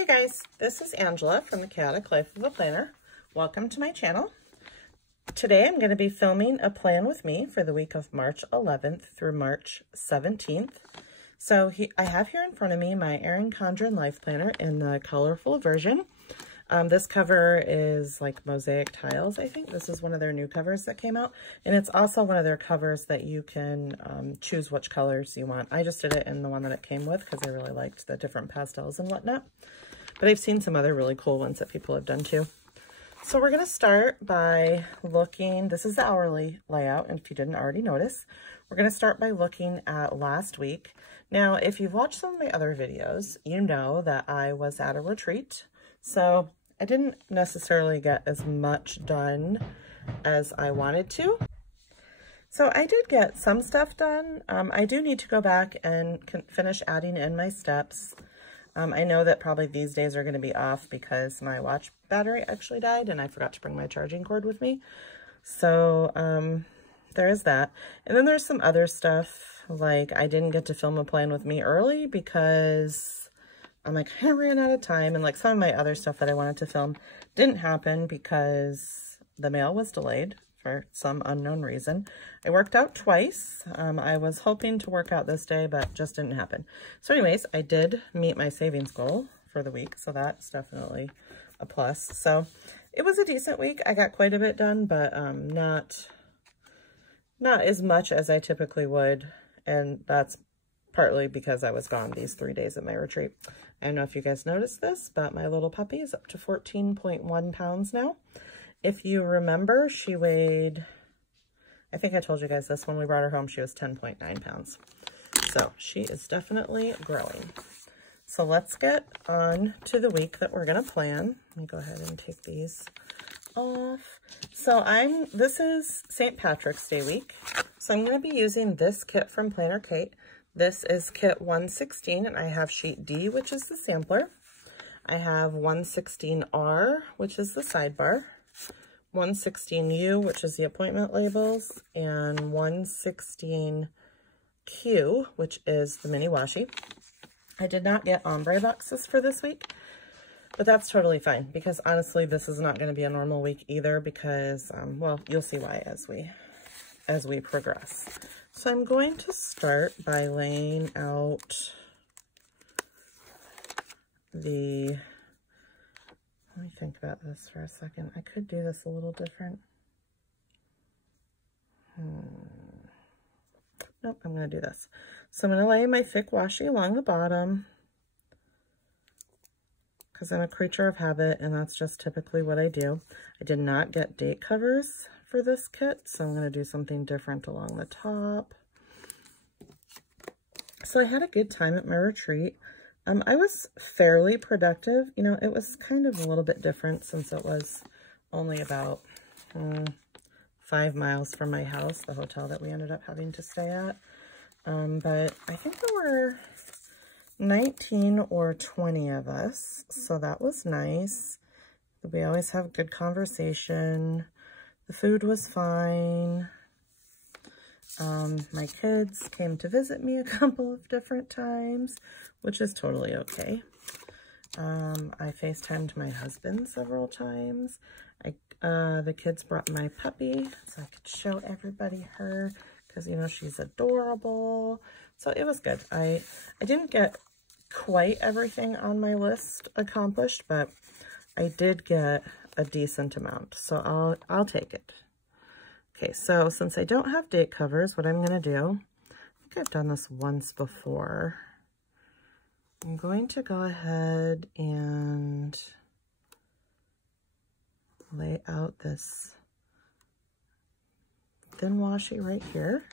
Hey guys, this is Angela from the Chaotic Life of a Planner. Welcome to my channel. Today I'm going to be filming a plan with me for the week of March 11th through March 17th. So I have here in front of me my Erin Condren Life Planner in the colorful version. This cover is like mosaic tiles, I think. This is one of their new covers that came out. And it's also one of their covers that you can choose which colors you want. I just did it in the one that it came with because I really liked the different pastels and whatnot. But I've seen some other really cool ones that people have done too. So we're going to start by looking, this is the hourly layout, and if you didn't already notice, we're going to start by looking at last week. Now, if you've watched some of my other videos, you know that I was at a retreat. So I didn't necessarily get as much done as I wanted to. So I did get some stuff done. I do need to go back and finish adding in my steps. I know that probably these days are going to be off because my watch battery actually died and I forgot to bring my charging cord with me. So there is that. And then there's some other stuff, like I didn't get to film a plan with me early because I kind of ran out of time, and like some of my other stuff that I wanted to film didn't happen because the mail was delayed for some unknown reason. I worked out twice. I was hoping to work out this day, but just didn't happen. So anyways, I did meet my savings goal for the week, so that's definitely a plus. So it was a decent week. I got quite a bit done, but not as much as I typically would, and that's partly because I was gone these 3 days at my retreat. I don't know if you guys noticed this, but my little puppy is up to 14.1 pounds now. If you remember, she weighed, I think I told you guys this when we brought her home, she was 10.9 pounds. So she is definitely growing. So let's get on to the week that we're going to plan. Let me go ahead and take these off. So this is St. Patrick's Day week. So I'm going to be using this kit from Planner Kate. This is kit 116, and I have sheet D, which is the sampler. I have 116R, which is the sidebar, 116U, which is the appointment labels, and 116Q, which is the mini washi. I did not get ombre boxes for this week, but that's totally fine because honestly, this is not going to be a normal week either because, well, you'll see why as we progress. So I'm going to start by laying out let me think about this for a second. I could do this a little different. Nope, I'm going to do this. So I'm going to lay my thick washi along the bottom because I'm a creature of habit and that's just typically what I do. I did not get date covers for this kit, so I'm going to do something different along the top. So I had a good time at my retreat. I was fairly productive. You know, it was kind of a little bit different since it was only about 5 miles from my house, the hotel that we ended up having to stay at. But I think there were 19 or 20 of us, so that was nice. We always have good conversation. The food was fine. My kids came to visit me a couple of different times, which is totally okay. I FaceTimed my husband several times. The kids brought my puppy so I could show everybody her because, you know, she's adorable. So it was good. I didn't get quite everything on my list accomplished, but I did get a decent amount, so I'll take it. Okay, so since I don't have date covers, what I'm going to do, I think I've done this once before. I'm going to go ahead and lay out this thin washi right here.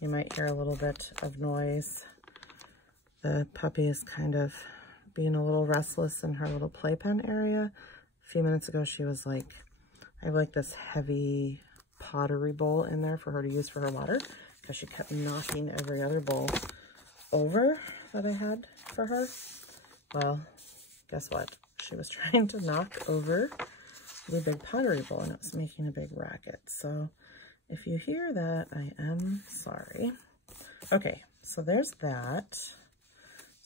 You might hear a little bit of noise. The puppy is kind of being a little restless in her little playpen area. A few minutes ago, she was like, I have like this heavy pottery bowl in there for her to use for her water because she kept knocking every other bowl over that I had for her. Well, guess what? She was trying to knock over the big pottery bowl and it was making a big racket. So if you hear that, I am sorry. Okay, so there's that.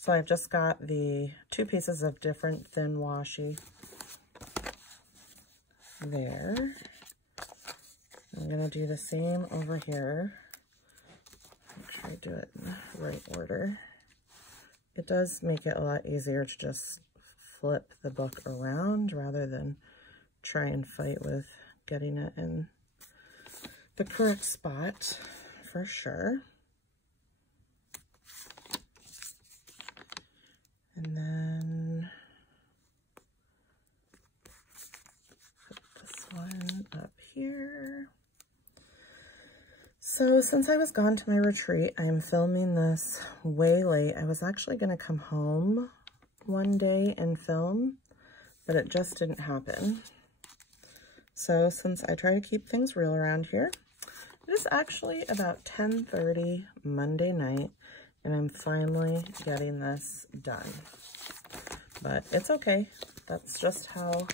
So I've just got the 2 pieces of different thin washi there. I'm going to do the same over here. Make sure I do it in the right order. It does make it a lot easier to just flip the book around rather than try and fight with getting it in the correct spot, for sure. And then put this one up here. So since I was gone to my retreat, I am filming this way late. I was actually going to come home one day and film, but it just didn't happen. So since I try to keep things real around here, it is actually about 10:30 Monday night, and I'm finally getting this done. But it's okay. That's just how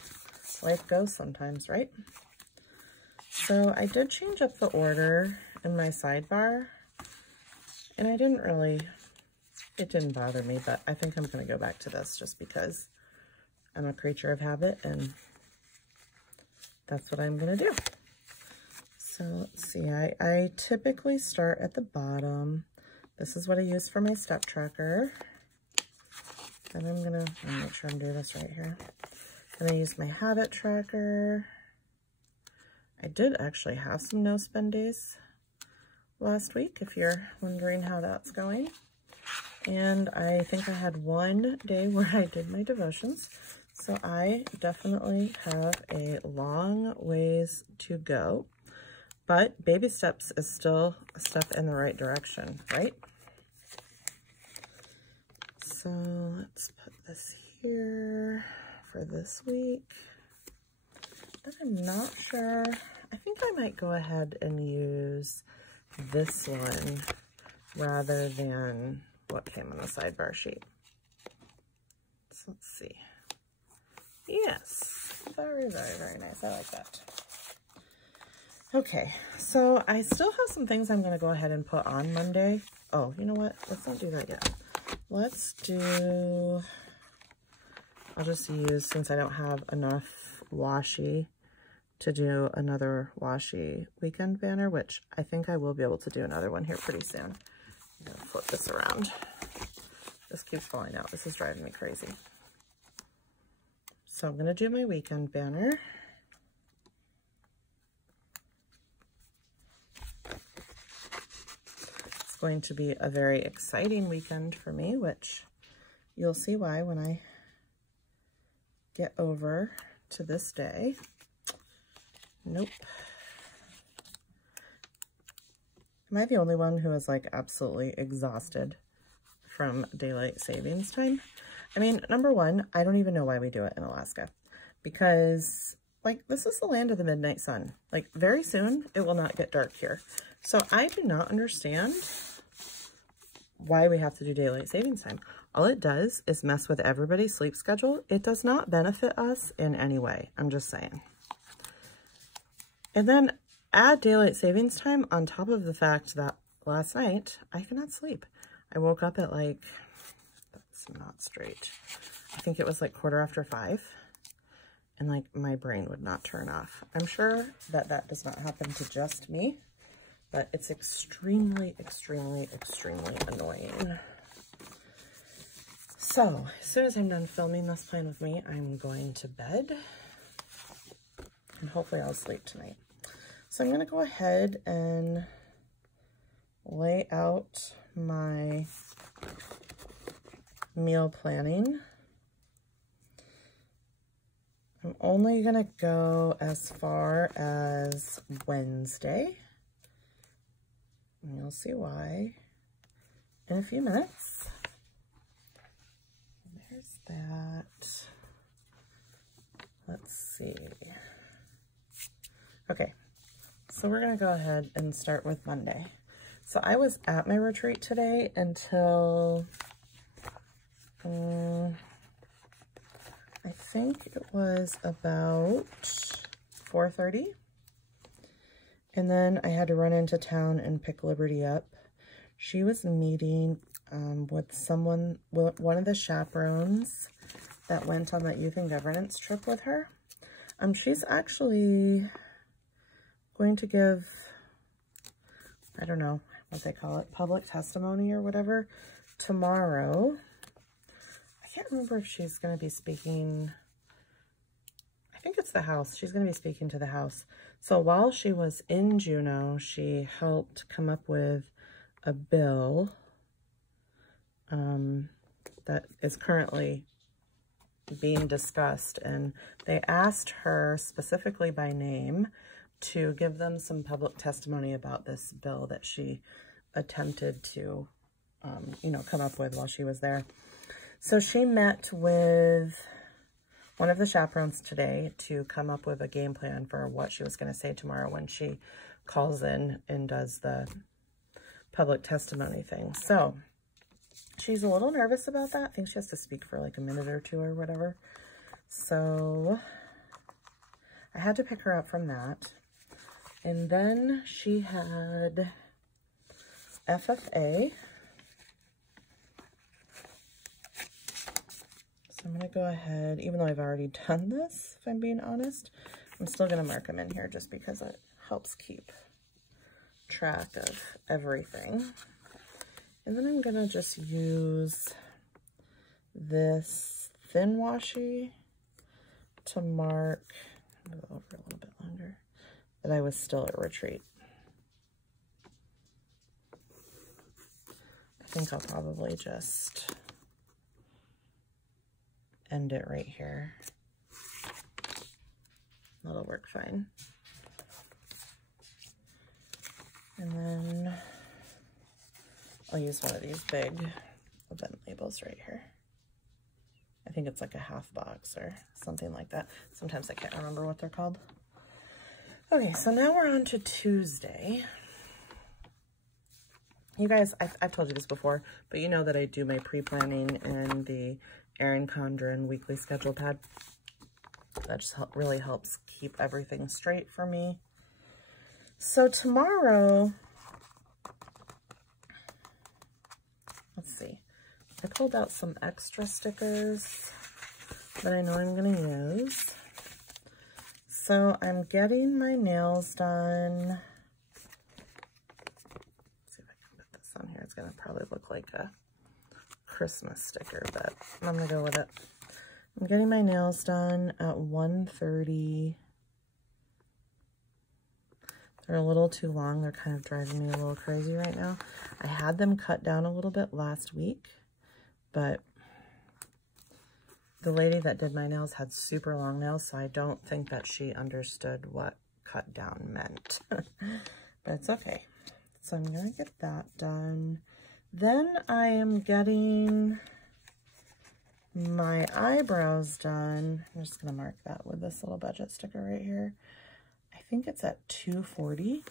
life goes sometimes, right? So I did change up the order in my sidebar, and it didn't bother me, but I think I'm going to go back to this just because I'm a creature of habit, and that's what I'm going to do. So let's see, I typically start at the bottom. This is what I use for my step tracker. And I'm going to make sure I'm doing this right here. And I use my habit tracker. I did actually have some no spend days last week, if you're wondering how that's going. And I think I had one day where I did my devotions. So I definitely have a long ways to go. But baby steps is still a step in the right direction, right? So let's put this here for this week. And I'm not sure. I think I might go ahead and use this one rather than what came on the sidebar sheet. So let's see. Yes, very, very, very nice. I like that. Okay, so I still have some things I'm going to go ahead and put on Monday. Oh, you know what? Let's not do that yet. Let's do, I'll just use, since I don't have enough washi to do another washi weekend banner, which I think I will be able to do another one here pretty soon. I'm going to flip this around. This keeps falling out. This is driving me crazy. So I'm going to do my weekend banner. It's going to be a very exciting weekend for me, which you'll see why when I get over to this day. Nope. Am I the only one who is like absolutely exhausted from daylight savings time? I mean, number one, I don't even know why we do it in Alaska, because like this is the land of the midnight sun. Like very soon it will not get dark here. So I do not understand why we have to do daylight savings time. All it does is mess with everybody's sleep schedule. It does not benefit us in any way. I'm just saying. And then add daylight savings time on top of the fact that last night I could not sleep. I woke up at like, that's not straight. I think it was like 5:15, and like my brain would not turn off. I'm sure that that does not happen to just me, but it's extremely, extremely, extremely annoying. So as soon as I'm done filming this plan with me, I'm going to bed, and hopefully I'll sleep tonight. So I'm going to go ahead and lay out my meal planning. I'm only going to go as far as Wednesday, and you'll see why in a few minutes. There's that. Let's see. Okay, so we're going to go ahead and start with Monday. So I was at my retreat today until, I think it was about 4:30. And then I had to run into town and pick Liberty up. She was meeting with someone, one of the chaperones that went on that youth and governance trip with her. She's actually going to give, I don't know what they call it, public testimony or whatever, tomorrow. I can't remember if she's going to be speaking, I think it's the House. She's going to be speaking to the House. So while she was in Juneau, she helped come up with a bill that is currently being discussed, and they asked her specifically by name to give them some public testimony about this bill that she attempted to, you know, come up with while she was there. So she met with one of the chaperones today to come up with a game plan for what she was going to say tomorrow when she calls in and does the public testimony thing. So she's a little nervous about that. I think she has to speak for like a minute or two or whatever. So I had to pick her up from that. And then she had FFA. So I'm going to go ahead, even though I've already done this, if I'm being honest, I'm still going to mark them in here just because it helps keep track of everything. And then I'm going to just use this thin washi to mark, I'll go over a little bit longer, that I was still at retreat. I think I'll probably just end it right here. That'll work fine. And then I'll use one of these big event labels right here. I think it's like a half box or something like that. Sometimes I can't remember what they're called. Okay, so now we're on to Tuesday. You guys, I've told you this before, but you know that I do my pre-planning in the Erin Condren weekly schedule pad. That just really helps keep everything straight for me. So tomorrow, let's see. I pulled out some extra stickers that I know I'm going to use. So I'm getting my nails done. Let's see if I can put this on here. It's going to probably look like a Christmas sticker, but I'm going to go with it. I'm getting my nails done at 1:30. They're a little too long. They're kind of driving me a little crazy right now. I had them cut down a little bit last week, but the lady that did my nails had super long nails, so I don't think that she understood what cut down meant. But it's okay. So I'm going to get that done. Then I am getting my eyebrows done. I'm just going to mark that with this little budget sticker right here. I think it's at $240.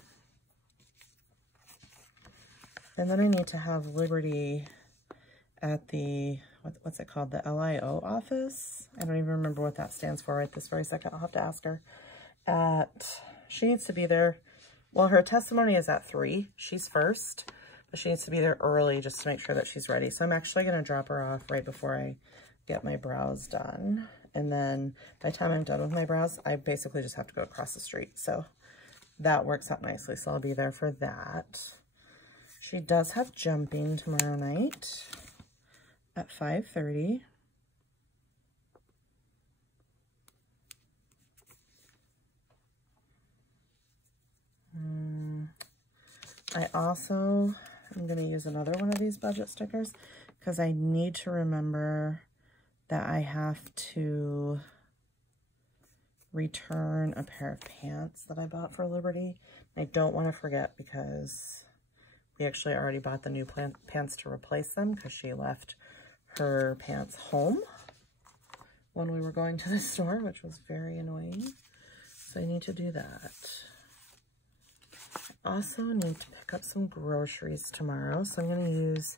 And then I need to have Liberty at the, what's it called? The LIO office. I don't even remember what that stands for right this very second. I'll have to ask her. She needs to be there. Well, her testimony is at 3. She's first, but she needs to be there early just to make sure that she's ready. So I'm actually going to drop her off right before I get my brows done. And then by the time I'm done with my brows, I basically just have to go across the street. So that works out nicely. So I'll be there for that. She does have jumping tomorrow night at 5:30. I also am going to use another one of these budget stickers because I need to remember that I have to return a pair of pants that I bought for Liberty. I don't want to forget because we actually already bought the new pants to replace them because she left her pants home when we were going to the store, which was very annoying. So I need to do that. I also need to pick up some groceries tomorrow. So I'm going to use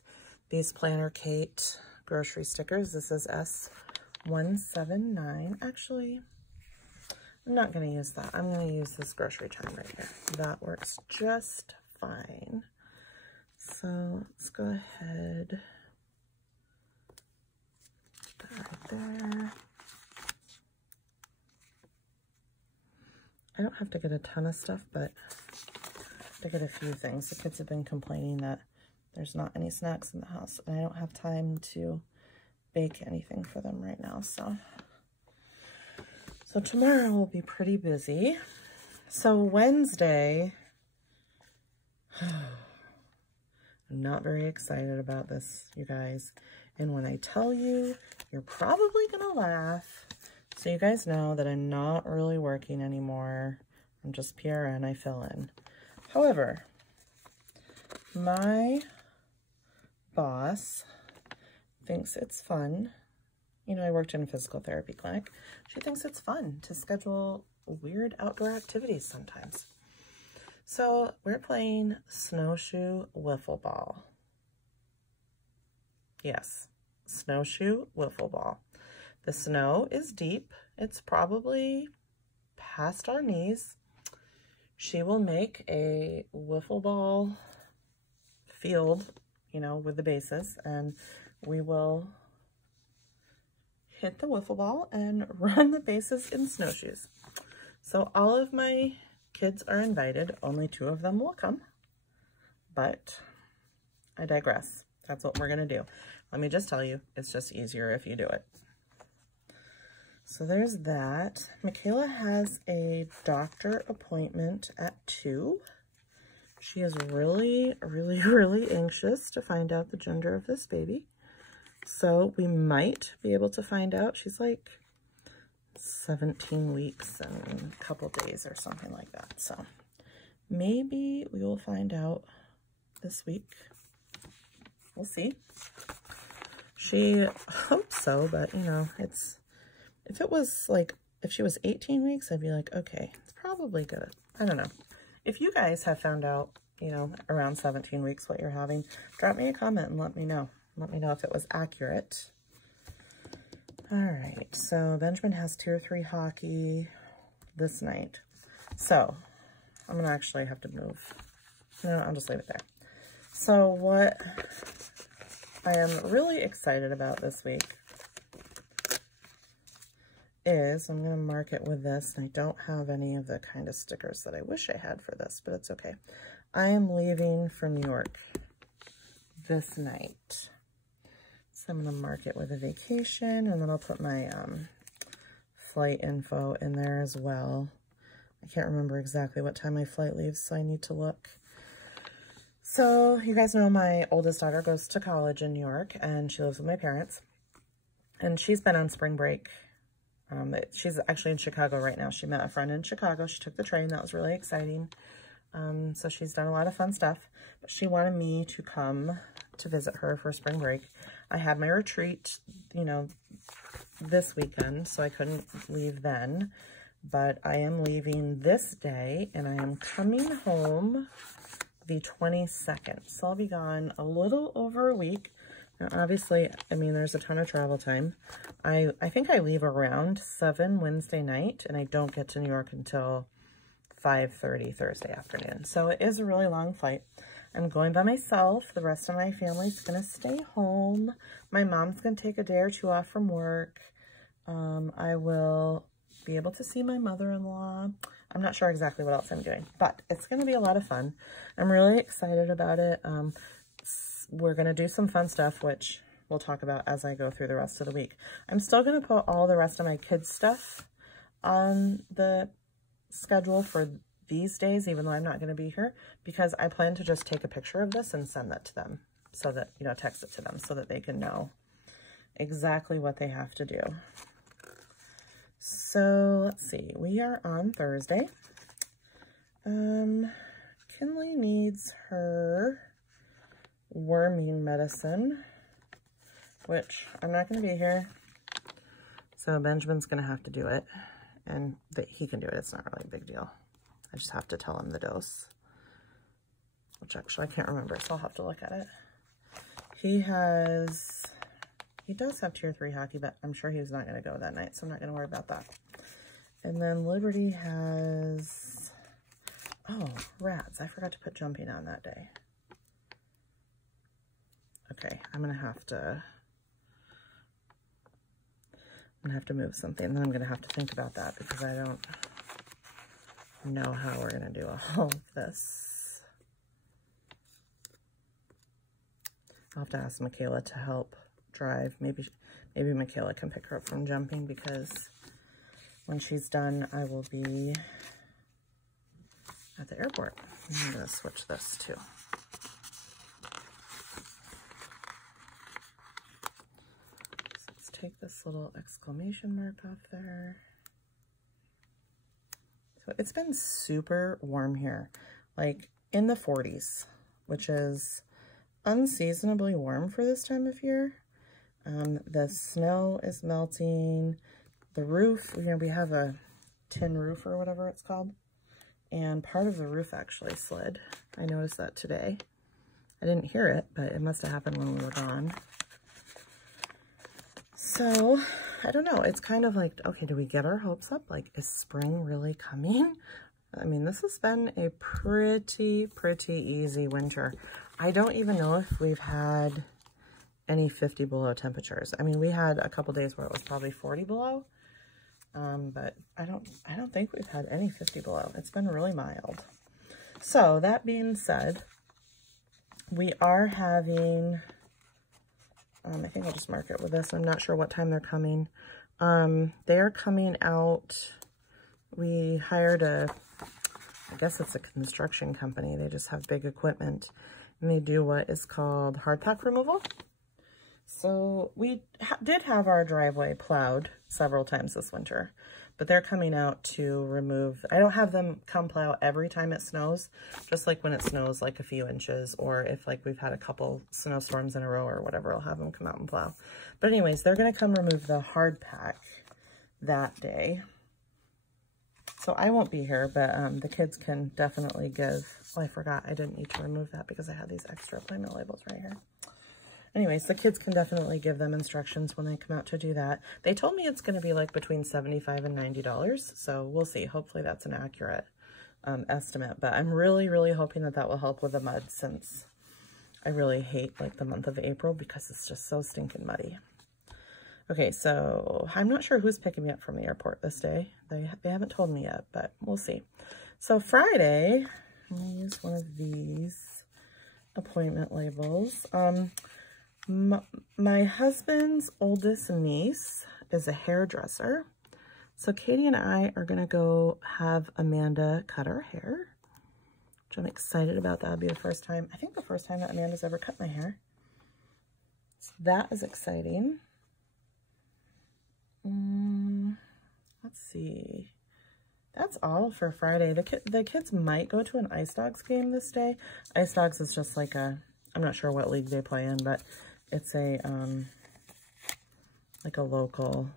these Planner Kate grocery stickers. This is S179. Actually, I'm not going to use that. I'm going to use this grocery time right here. That works just fine. So let's go ahead, put that right there. I don't have to get a ton of stuff, but to get a few things. The kids have been complaining that there's not any snacks in the house, and I don't have time to bake anything for them right now. So tomorrow will be pretty busy. So Wednesday, I'm not very excited about this, you guys. And when I tell you, you're probably gonna laugh. So you guys know that I'm not really working anymore. I'm just PRN, I fill in. However, my boss thinks it's fun. You know, I worked in a physical therapy clinic. She thinks it's fun to schedule weird outdoor activities sometimes. So we're playing snowshoe wiffle ball. Yes, snowshoe wiffle ball. The snow is deep. It's probably past our knees. She will make a wiffle ball field, you know, with the bases, and we will hit the wiffle ball and run the bases in snowshoes. So all of my kids are invited. Only 2 of them will come, but I digress. That's what we're gonna do. Let me just tell you, it's just easier if you do it. So there's that. Michaela has a doctor appointment at 2. She is really, really, really anxious to find out the gender of this baby. So we might be able to find out. She's like 17 weeks and a couple days or something like that. So maybe we will find out this week. We'll see. She hopes so, but you know, if it was like, if she was 18 weeks, I'd be like, okay, it's probably good. I don't know. If you guys have found out, you know, around 17 weeks what you're having, drop me a comment and let me know. Let me know if it was accurate. All right, so Benjamin has Tier 3 hockey this night. So I'm gonna actually have to move. No, I'll just leave it there. So what I am really excited about this week is, I'm going to mark it with this, and I don't have any of the kind of stickers that I wish I had for this, but it's okay. I am leaving for New York this night. So I'm going to mark it with a vacation, and then I'll put my flight info in there as well. I can't remember exactly what time my flight leaves, so I need to look. So you guys know my oldest daughter goes to college in New York, and she lives with my parents. And she's been on spring break. She's actually in Chicago right now. She met a friend in Chicago. She took the train. That was really exciting. So she's done a lot of fun stuff. But she wanted me to come to visit her for spring break. I had my retreat, you know, this weekend, so I couldn't leave then. But I am leaving this day, and I am coming home the 22nd. So I'll be gone a little over a week. Now, obviously, I mean, there's a ton of travel time. I think I leave around 7 Wednesday night, and I don't get to New York until 5:30 Thursday afternoon. So it is a really long flight. I'm going by myself. The rest of my family's going to stay home. My mom's going to take a day or 2 off from work. I will be able to see my mother-in-law. I'm not sure exactly what else I'm doing, but it's going to be a lot of fun. I'm really excited about it. We're going to do some fun stuff, which we'll talk about as I go through the rest of the week. I'm still going to put all the rest of my kids' stuff on the schedule for these days, even though I'm not going to be here, because I plan to just take a picture of this and send that to them so that, you know, text it to them so that they can know exactly what they have to do. So let's see, we are on Thursday. Kinley needs her worming medicine, which I'm not going to be here, so Benjamin's going to have to do it, and he can do it. It's not really a big deal. I just have to tell him the dose, which actually I can't remember, so I'll have to look at it. He does have Tier 3 hockey, but I'm sure he's not going to go that night, so I'm not going to worry about that. And then Liberty has, oh, rats. I forgot to put jumping on that day. Okay, I'm gonna have to move something, and then I'm gonna have to think about that because I don't know how we're gonna do all of this. I'll have to ask Michaela to help drive. Maybe Michaela can pick her up from jumping, because when she's done, I will be at the airport. I'm gonna switch this too. So let's take this little exclamation mark off there. So it's been super warm here, like in the 40s, which is unseasonably warm for this time of year. The snow is melting. The roof, you know, we have a tin roof or whatever it's called, and part of the roof actually slid. I noticed that today. I didn't hear it, but it must have happened when we were gone. So, I don't know. It's kind of like, okay, do we get our hopes up? Like, is spring really coming? I mean, this has been a pretty easy winter. I don't even know if we've had any 50 below temperatures. I mean, we had a couple days where it was probably 40 below, but I don't think we've had any 50 below. It's been really mild. So that being said, we are having, I think I'll just mark it with this. I'm not sure what time they're coming. They are coming out. We hired I guess it's a construction company. They just have big equipment, and they do what is called hardpack removal. So we did have our driveway plowed several times this winter, but they're coming out to remove. I don't have them come plow every time it snows, just like when it snows like a few inches, or if like we've had a couple snowstorms in a row or whatever, I'll have them come out and plow. But anyways, they're going to come remove the hard pack that day. So I won't be here, but the kids can definitely give. Oh, I forgot. I didn't need to remove that because I had these extra appointment labels right here. Anyways, the kids can definitely give them instructions when they come out to do that. They told me it's going to be like between $75 and $90, so we'll see. Hopefully that's an accurate estimate, but I'm really hoping that that will help with the mud, since I really hate like the month of April because it's just so stinking muddy. Okay, so I'm not sure who's picking me up from the airport this day. They haven't told me yet, but we'll see. So Friday, I'm going to use one of these appointment labels. My husband's oldest niece is a hairdresser. So Katie and I are going to go have Amanda cut our hair, which I'm excited about. That'll be the first time, I think the first time that Amanda's ever cut my hair. So that is exciting. Let's see. That's all for Friday. The kids might go to an Ice Dogs game this day. Ice Dogs is just like I'm not sure what league they play in, but it's a, like a local,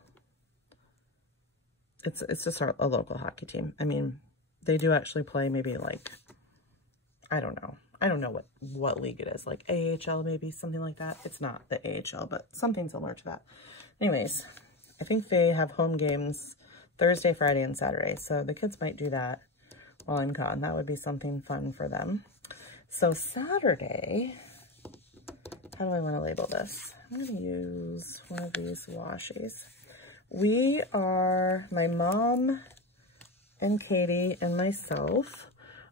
it's just a local hockey team. I mean, they do actually play maybe like, I don't know what league it is, like AHL maybe, something like that. It's not the AHL, but something similar to that. Anyways, I think they have home games Thursday, Friday, and Saturday. So the kids might do that while I'm gone. That would be something fun for them. So Saturday, how do I want to label this? I'm going to use one of these washies. My mom and Katie and myself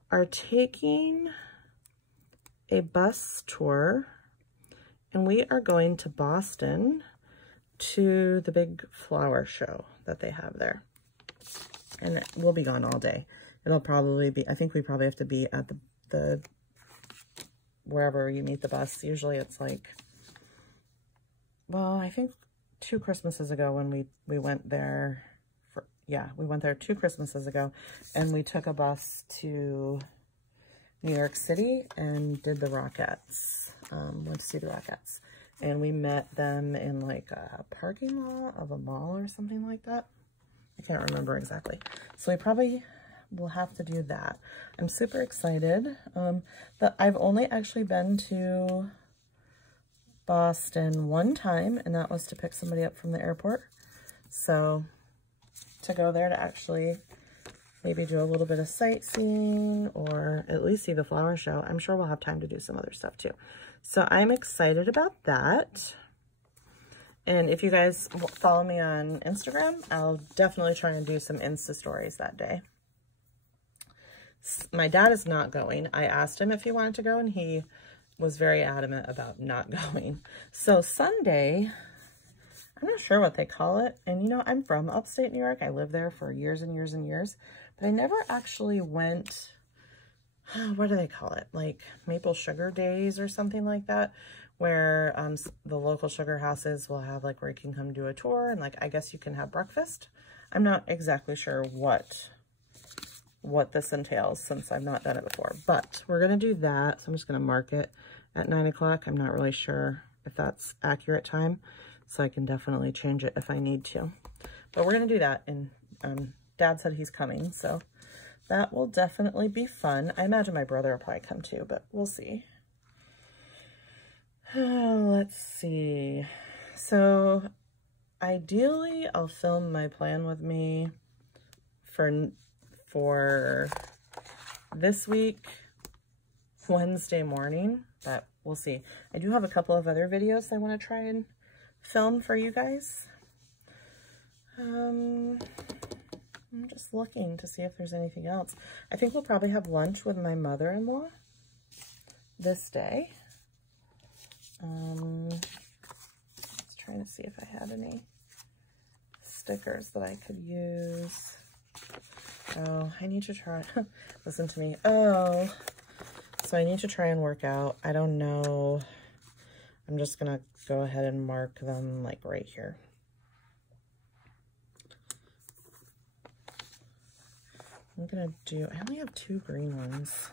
are taking a bus tour, and we are going to Boston to the big flower show that they have there. And we'll be gone all day. It'll probably be, I think we probably have to be at the wherever you meet the bus. Usually it's like, well, I think 2 Christmases ago when we went there, we went there 2 Christmases ago, and we took a bus to New York City and did the Rockettes, went to see the Rockettes. And we met them in like a parking lot of a mall or something like that. I can't remember exactly. So we probably will have to do that. I'm super excited. I've only actually been to Boston one time, and that was to pick somebody up from the airport. So to go there to actually maybe do a little bit of sightseeing or at least see the flower show. I'm sure we'll have time to do some other stuff too. So I'm excited about that. And if you guys follow me on Instagram, I'll definitely try and do some Insta stories that day. My dad is not going. I asked him if he wanted to go, and he was very adamant about not going. So Sunday, I'm not sure what they call it. And you know, I'm from upstate New York. I lived there for years and years and years, but I never actually went, what do they call it? Like maple sugar days or something like that, where the local sugar houses will have like where you can come do a tour and like, I guess you can have breakfast. I'm not exactly sure what this entails since I've not done it before, but we're going to do that. So I'm just going to mark it at 9 o'clock. I'm not really sure if that's accurate time, so I can definitely change it if I need to, but we're going to do that. And Dad said he's coming, so that will definitely be fun. I imagine my brother will probably come too, but we'll see. Let's see. So ideally I'll film my plan with me for this week, Wednesday morning, but we'll see. I do have a couple of other videos I want to try and film for you guys. I'm just looking to see if there's anything else. I think we'll probably have lunch with my mother-in-law this day. Just trying to see if I had any stickers that I could use. Oh, I need to try, listen to me. Oh, so I need to try and work out. I don't know. I'm just going to go ahead and mark them like right here. I'm going to do, I only have 2 green ones.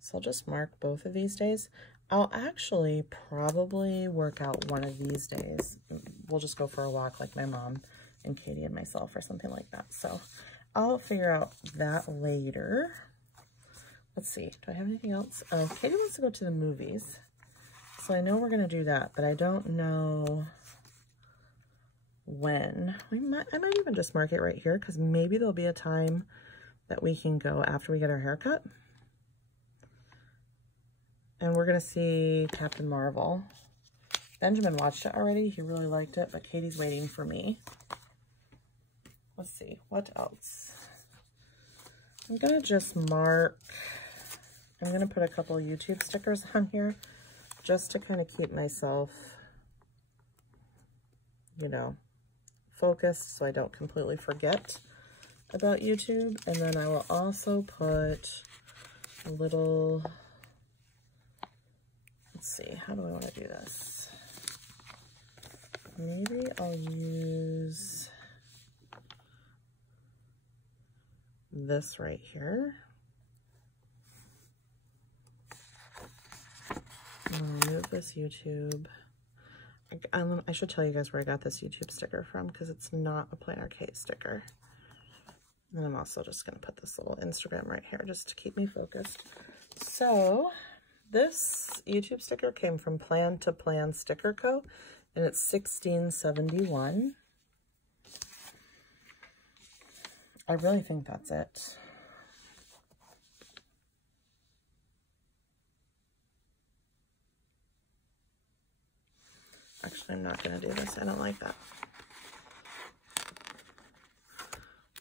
So I'll just mark both of these days. I'll actually probably work out one of these days. We'll just go for a walk like my mom and Katie and myself or something like that. So I'll figure out that later. Let's see. Do I have anything else? Oh, Katie wants to go to the movies. So I know we're going to do that, but I don't know when. I might even just mark it right here because maybe there'll be a time that we can go after we get our haircut. And we're going to see Captain Marvel. Benjamin watched it already. He really liked it, but Katie's waiting for me. Let's see, what else? I'm going to just mark, I'm going to put a couple YouTube stickers on here just to kind of keep myself, you know, focused so I don't completely forget about YouTube. And then I will also put a little, let's see, how do I want to do this? Maybe I'll use this right here. I'll remove this YouTube. I should tell you guys where I got this YouTube sticker from because it's not a Planner Kate sticker. And I'm also just going to put this little Instagram right here just to keep me focused. So this YouTube sticker came from Plan to Plan Sticker Co. and it's $16.71. I really think that's it. Actually, I'm not going to do this. I don't like that.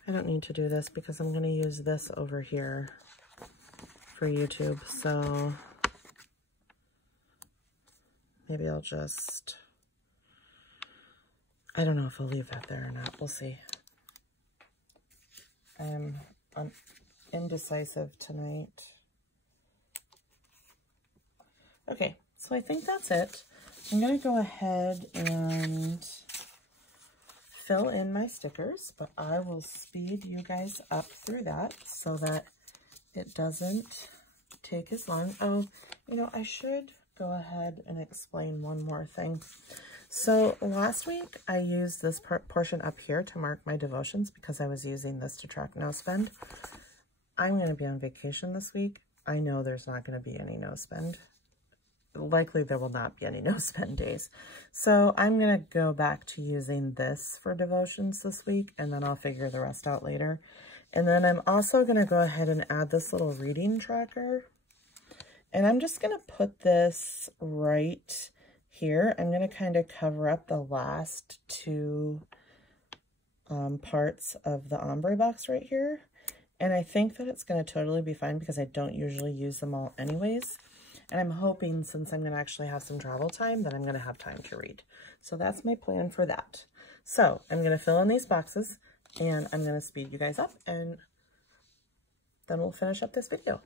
I don't need to do this because I'm going to use this over here for YouTube. So maybe I'll just, I don't know if I'll leave that there or not. We'll see. I'm indecisive tonight. Okay, so I think that's it. I'm going to go ahead and fill in my stickers, but I will speed you guys up through that so that it doesn't take as long. Oh, you know, I should go ahead and explain one more thing. So last week I used this portion up here to mark my devotions because I was using this to track no spend. I'm going to be on vacation this week. I know there's not going to be any no spend likely there will not be any no spend days. So I'm going to go back to using this for devotions this week, and then I'll figure the rest out later. And then I'm also going to go ahead and add this little reading tracker. And I'm just going to put this right here. I'm going to kind of cover up the last two parts of the ombre box right here. And I think that it's going to totally be fine because I don't usually use them all anyways. And I'm hoping, since I'm going to actually have some travel time, that I'm going to have time to read. So that's my plan for that. So I'm going to fill in these boxes, and I'm going to speed you guys up, and then we'll finish up this video.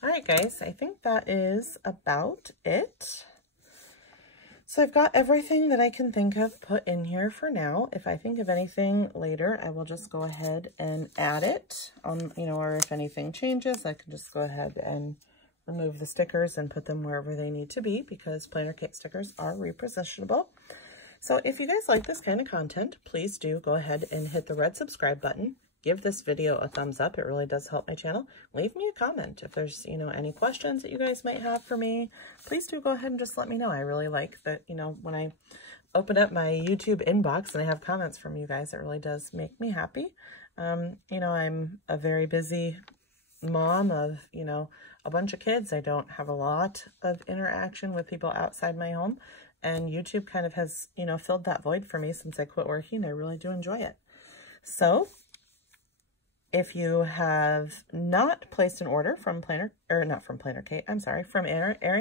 All right, guys, I think that is about it. So I've got everything that I can think of put in here for now. If I think of anything later, I will just go ahead and add it on, or if anything changes, I can just go ahead and remove the stickers and put them wherever they need to be, because Planner Kate stickers are repositionable. So if you guys like this kind of content, please do go ahead and hit the red subscribe button. Give this video a thumbs up. It really does help my channel. Leave me a comment. If there's, any questions that you guys might have for me, please do go ahead and just let me know. I really like that, when I open up my YouTube inbox and I have comments from you guys, it really does make me happy. I'm a very busy mom of, a bunch of kids. I don't have a lot of interaction with people outside my home, and YouTube kind of has, filled that void for me since I quit working. I really do enjoy it. So if you have not placed an order from from Erin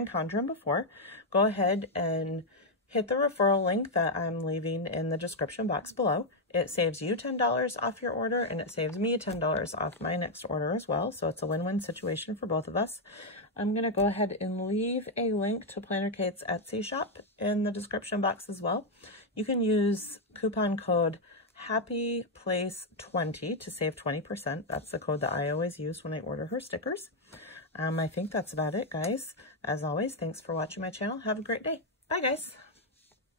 Condren before, go ahead and hit the referral link that I'm leaving in the description box below. It saves you $10 off your order, and it saves me $10 off my next order as well. So it's a win-win situation for both of us. I'm going to go ahead and leave a link to Planner Kate's Etsy shop in the description box as well. You can use coupon code HAPPYPLACE20 to save 20%. That's the code that I always use when I order her stickers. I think that's about it, guys. As always, thanks for watching my channel. Have a great day. Bye, guys.